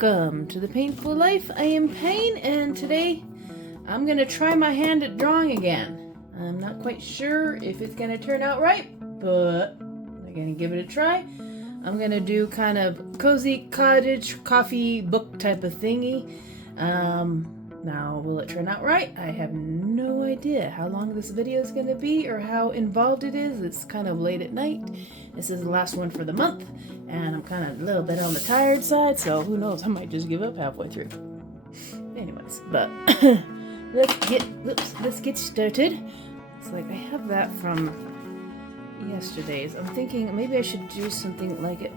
Welcome to the Painful Life. I am Payne, and today I'm gonna try my hand at drawing again. I'm not quite sure if it's gonna turn out right, but I'm gonna give it a try. I'm gonna do kind of cozy cottage coffee book type of thingy. Now, will it turn out right? I have no idea how long this video is gonna be or how involved it is. It's kind of late at night. This is the last one for the month, and I'm kind of a little bit on the tired side, so who knows, I might just give up halfway through. Anyways, but let's get started. It's like I have that from yesterday's. I'm thinking maybe I should do something like it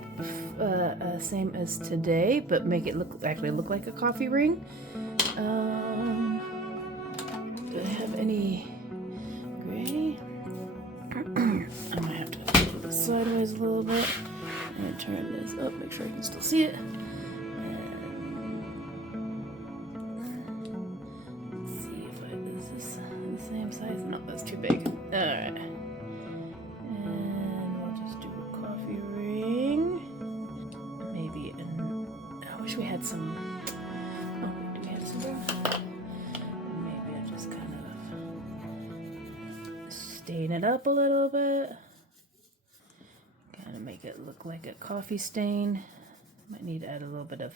same as today, but make it look like a coffee ring. Do I have any gray? I might have to put this sideways a little bit and turn this up, make sure I can still see it. Let's see if is this the same size? No, that's too big. Alright. And we'll just do a coffee ring. Maybe I wish we had some. Oh, do we have some? Maybe I just kind of stain it up a little bit. Kind of make it look like a coffee stain. Might need to add a little bit of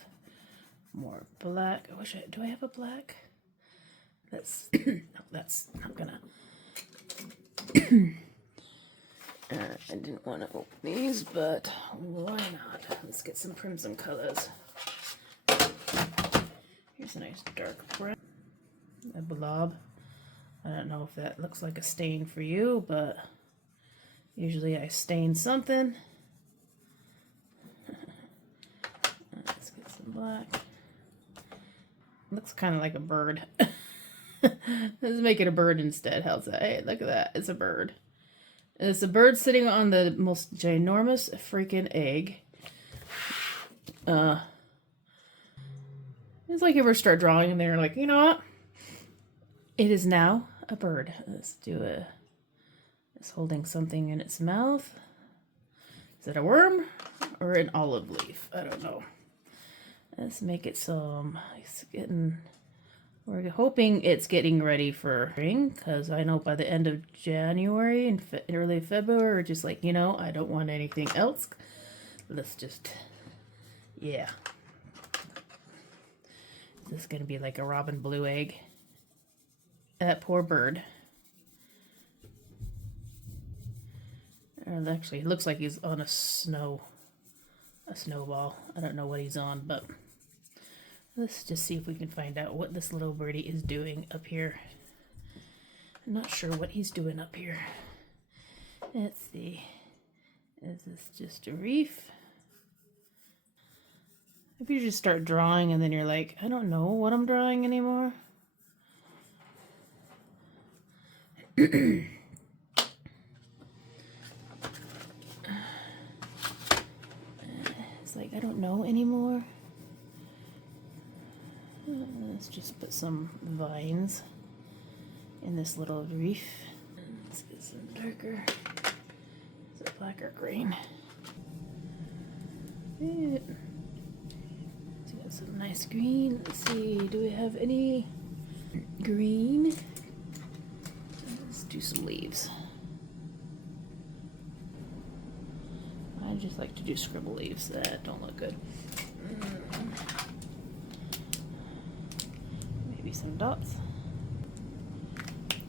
more black. Do I have a black? That's no, that's not gonna. I didn't want to open these, but why not? Let's get some crimson colors. Here's a nice dark brown. A blob. I don't know if that looks like a stain for you, but usually I stain something. Let's get some black. Looks kind of like a bird. Let's make it a bird instead. How's that? Hey, look at that. It's a bird. It's a bird sitting on the most ginormous freaking egg. It's like you ever start drawing and they're like, you know what? It is now a bird. Let's do it's holding something in its mouth. Is it a worm or an olive leaf? I don't know. Let's make it some. We're hoping it's getting ready for spring, because I know by the end of January and early February, we're just like, you know, I don't want anything else. Let's just, yeah. This is going to be like a robin blue egg. That poor bird. Actually, it looks like he's on a snowball. I don't know what he's on, but let's just see if we can find out what this little birdie is doing up here. I'm not sure what he's doing up here. Let's see. Is this just a reef? If you just start drawing and then you're like, I don't know what I'm drawing anymore. It's like, I don't know anymore. Let's just put some vines in this little reef. Let's get some darker. Is it black or green? Good. Let's get some nice green. Let's see, do we have any green? Let's do some leaves. I just like to do scribble leaves that don't look good. Maybe some dots.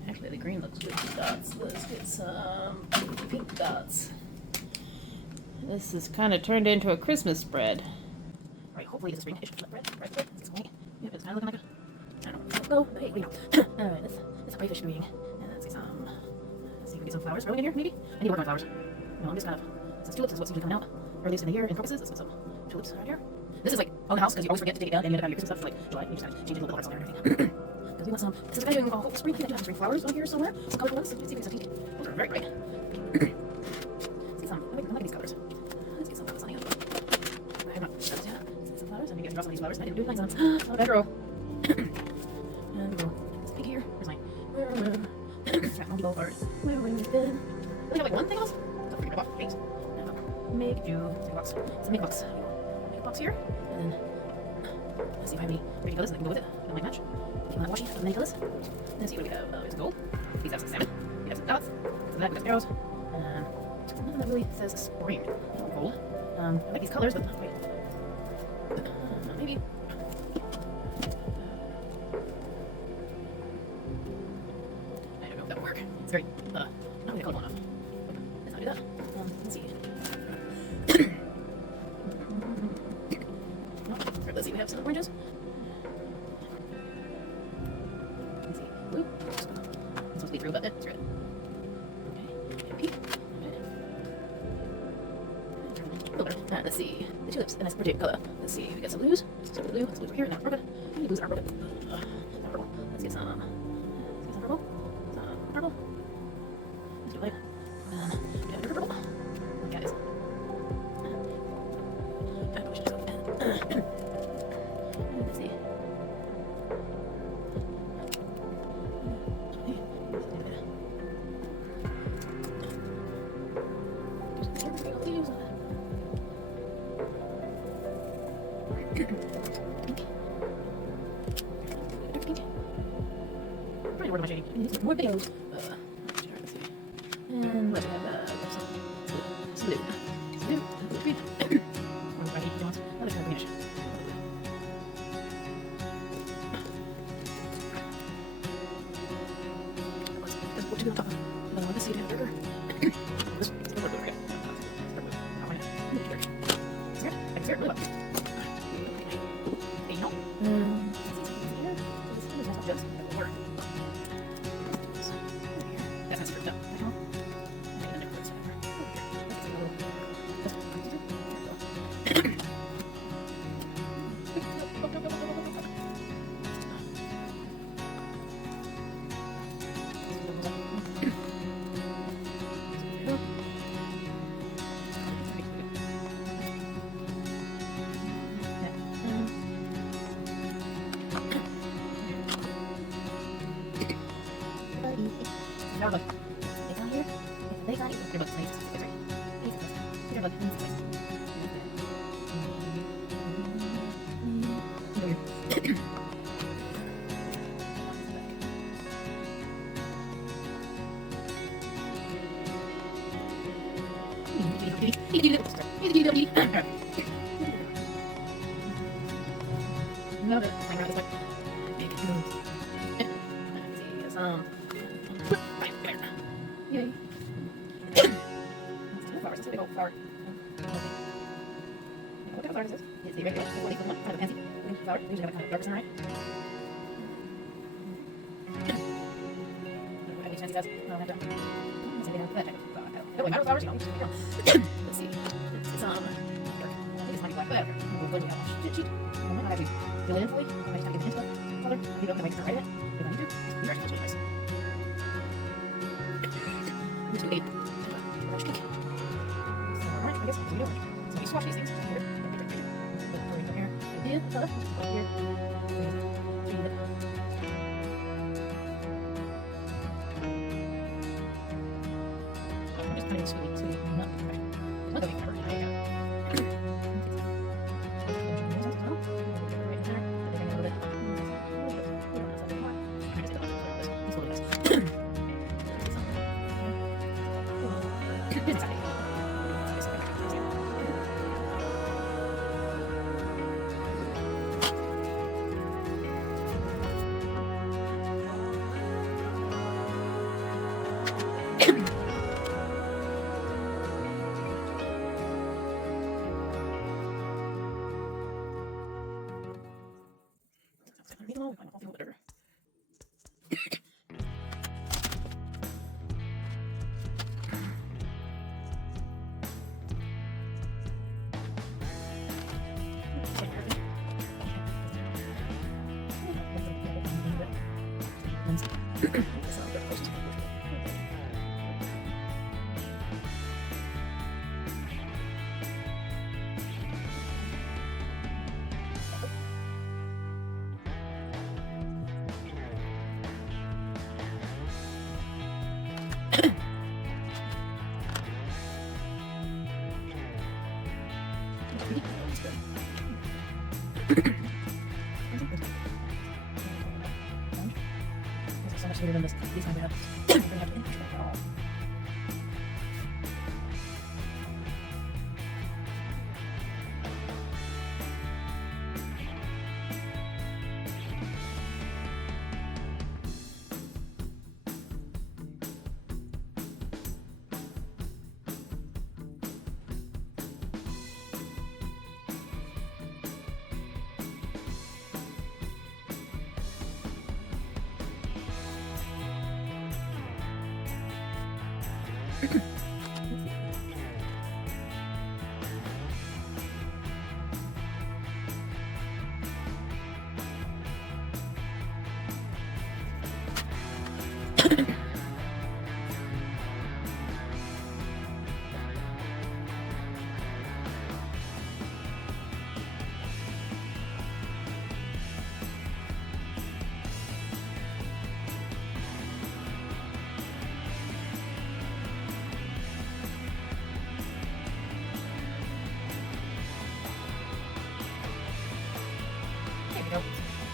Actually, the green looks good with dots. Let's get some pink dots. This is kind of turned into a Christmas spread. Alright, hopefully it's a spring-ish bread. Yep, it's kind of looking like a... I don't know. Oh, hey, wait, no. Alright, it's a crayfish doing. And let's get some... Let's see if we get some flowers growing in here, maybe? I need to work on flowers. No, I'm just kind of... Since tulips is what seems to be coming out earliest in the year in crocuses, let's get some tulips around here. This is like on the house because you always forget to take it down and you end up having your Christmas stuff for like July and you just kind of change it a little bit on there and everything. Because we want some, since we're doing a whole spring, I think I do have some spring flowers on here somewhere. Some colorful ones. Let's see if we get some pink. Those are very bright. Let's get some, I like these colors. Let's get some flowers on here. I have not done this yet. Let's get some flowers. I'm going to get some of these flowers. I didn't do lines on them. Oh, bad row. And we go. It's pink here. Where's mine? Got multiple flowers. Where are you? Do they have like one thing else? Don't forget about paint. Make do. Make a box. It's a make box. Make a box here. And then Let's see if I have any pretty colors that I can go with it. I don't like much. If not washy, I have many colors. Let's see what do we have. There's gold. These have some salmon. We have some dots. Some black, we got sparrows. Nothing that really says spring. Gold. I like these colors, but wait. Maybe. I don't know if that'll work. It's very, not really colorful enough. Let's not do that. Let's see. Let's see, we have some oranges. Let's see. Blue. It's supposed to be through, but it's red. Okay. And pink. Okay. Let's see. The tulips, a nice pretty color. Let's see. We got some blues. Some blue. Let's blues over here. Not broken. The blues are broken. Not purple. Let's get some. Some purple. Some purple. Let's do light. We have a purple. Guys. I probably should have done. Let's see. Probably worth my shading. I need some more videos. Let's see. And let's have some blue. Some blue. Blue green. One by 8 dots. Another kind of greenish. Let's put two on top. Another one. Let's see if we have a darker. This one's blue over here. Not mine. It's here. It's here. Blue up. Let's see. This nice just. That'll work. That's not stripped up. Look. They down here. They got it. They're both nice. That's right. They're both nice. No, no, my round is like big moves. See some. Yay. Two flowers. It's a big old flower. What kind of flower is this? It's the regular, the leaf one, kind of a fancy flower. They usually have a kind of darker center, right? I don't know how many fancy does. No, I have to. Let's see, they have that type of flower. Oh, wait, flowers, you know. Let's see. It's dark. I think it's might be black, but I don't know. We'll go to the cheat sheet. I might not actually fill it in fully. I might just have to get the hint of the color. Maybe I'll start writing it. If I need to. These are actually really nice. Here's the 8. Orange cake. So orange, I guess. So we do orange. So we swatch these things. Here. Here. Here. Here. I'm just kind of sweet. Not okay. It's not that we can ever try it. complicated than this. These times I have I'm gonna have to finish it all.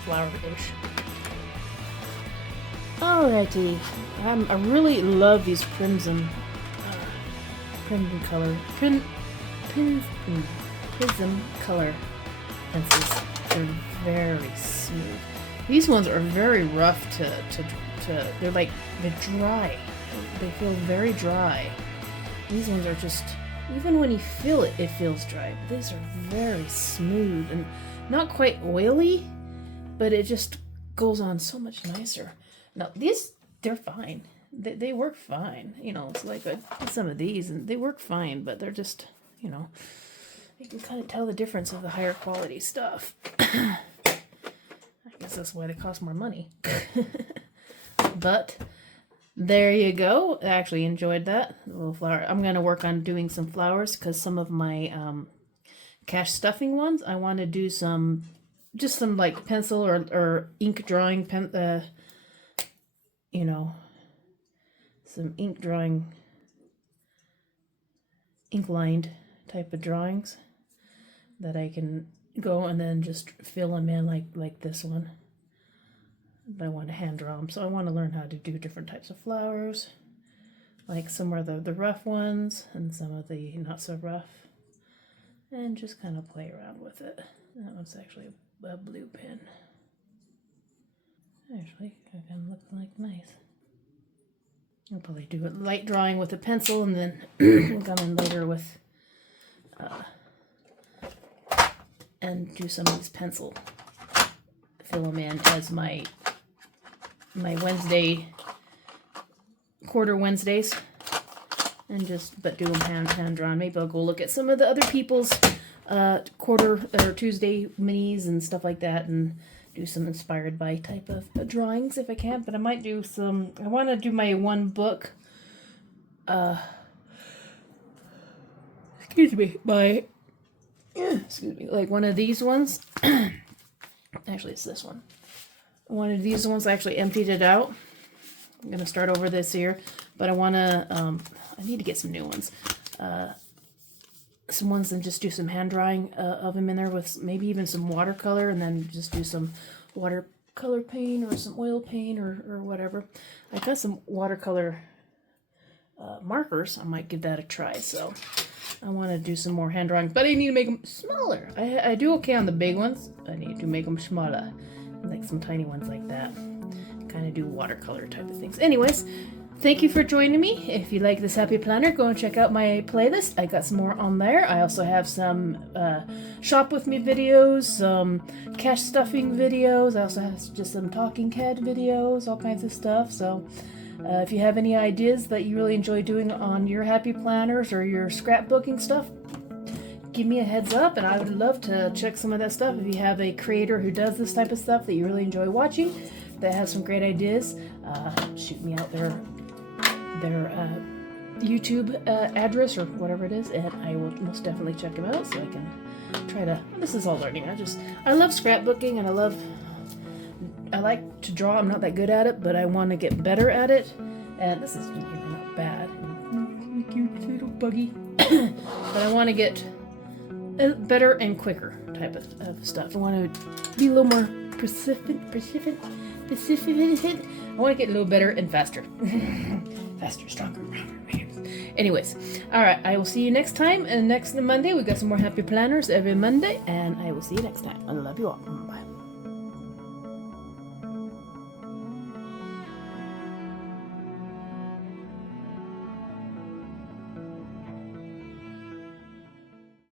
Flower dish. Alrighty, I really love these prism color prism color pencils. They're very smooth. These ones are very rough to they're dry. They feel very dry. These ones are just, even when you feel it, it feels dry. But these are very smooth and not quite oily, but it just goes on so much nicer. Now these, they're fine. They work fine. You know, it's like some of these, and they work fine, but they're just, you know, you can kind of tell the difference of the higher quality stuff. I guess that's why they cost more money. But there you go. I actually enjoyed that little flower. I'm going to work on doing some flowers because some of my cash stuffing ones, I want to do some, just some like pencil or ink drawing you know, some ink drawing, ink lined type of drawings that I can go and then just fill them in like this one. But I want to hand draw them, so I want to learn how to do different types of flowers, like some are the rough ones and some of the not so rough, and just kind of play around with it. That one's actually a blue pen. Actually, it can look like nice. I'll probably do a light drawing with a pencil and then come in later with and do some of these pencil, fill them in as my Wednesday, quarter Wednesdays, and but do them hand drawn. Maybe I'll go look at some of the other people's quarter or Tuesday minis and stuff like that and do some inspired by type of drawings if I can. But I might do some, I want to do my one book, excuse me, like one of these ones. Actually, it's this one. One of these ones, I actually emptied it out. I'm going to start over this year, but I want to, I need to get some new ones. Some ones and just do some hand drawing of them in there with maybe even some watercolor, and then just do some watercolor paint or some oil paint or whatever. I got some watercolor markers. I might give that a try. So I want to do some more hand drawing, but I need to make them smaller. I do okay on the big ones. I need to make them smaller, like some tiny ones like that. Kind of do watercolor type of things. Anyways, thank you for joining me. If you like this happy planner, go and check out my playlist. I got some more on there. I also have some shop with me videos, some cash stuffing videos. I also have just some talking cat videos, all kinds of stuff. So if you have any ideas that you really enjoy doing on your happy planners or your scrapbooking stuff, give me a heads up, and I would love to check some of that stuff. If you have a creator who does this type of stuff that you really enjoy watching, that has some great ideas, shoot me out their YouTube address or whatever it is, and I will most definitely check them out so I can try to, this is all learning. I love scrapbooking, and I like to draw. I'm not that good at it, but I want to get better at it, and this is not bad. Cute little buggy. But I want to get better and quicker type of stuff. I want to be a little more specific I want to get a little better and faster. Faster, stronger. Anyways, all right. I will see you next time. And next Monday, we got some more happy planners every Monday. And I will see you next time. I love you all. Bye.